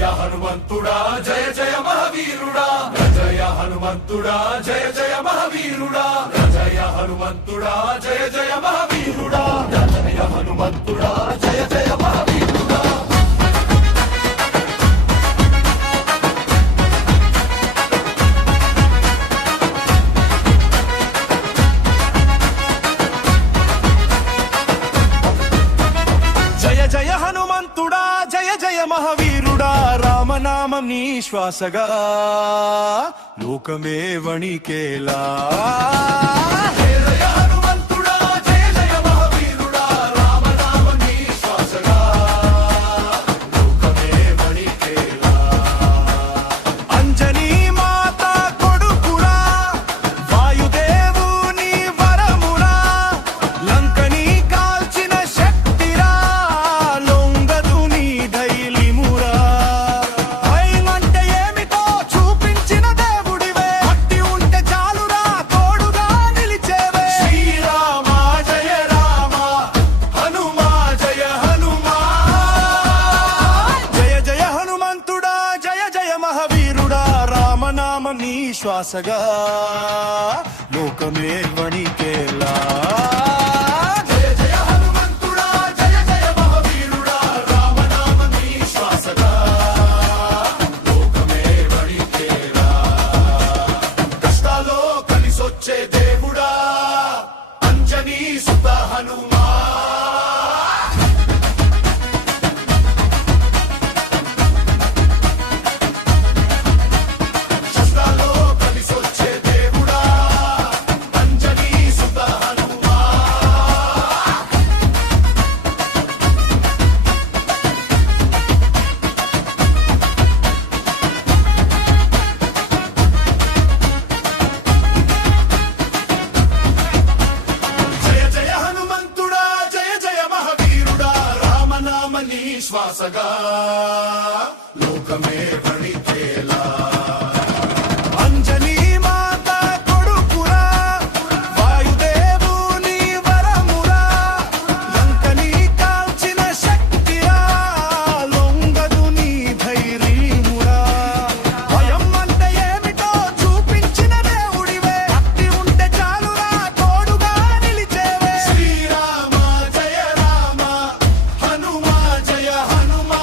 జయ హనుమంతుడా జయ జయ మహావీరుడా జయ హనుమంతుడా జయ జయ మహావీరుడా జయ హనుమంతుడా జయ జయ మహావీరుడా జయ హనుమంతుడా జయ జయ మహావీరుడా. జయ జయ హనుమంతుడా జయ జయ మహావీరుడా రామనామం నీ శ్వాసగా లోకమే వణికేలా. నీ శ్వాసగా లోకమే వణికేలా. జయ జయ హనుమంతుడా జయ జయ మహావీరుడా రామనామం నీ శ్వాసగా లోకమే వణికేలా. కష్టాల్లో కలిసొచ్చే దేవుడా అంజనీ సుత హనుమా. నీ శ్వాసగా లోకమే వణికేలా. అంజనీ మాత కొడుకురా వాయుదేవుని వరమురా లంకని కాల్చిన శక్తిరా లొంగదు నీ ధైర్యమురా. భయం అంటే ఏమిటో చూపించిన దేవుడివే భక్తి ఉంటే చాలురా తోడుగా నిలిచేవే. శ్రీరామ జయ రామ హనుమా జయ హనుమా.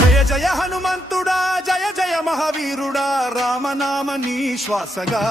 జయ జయ హనుమంతుడా జయ జయ మహావీరుడా రామనామ నీ శ్వాసగా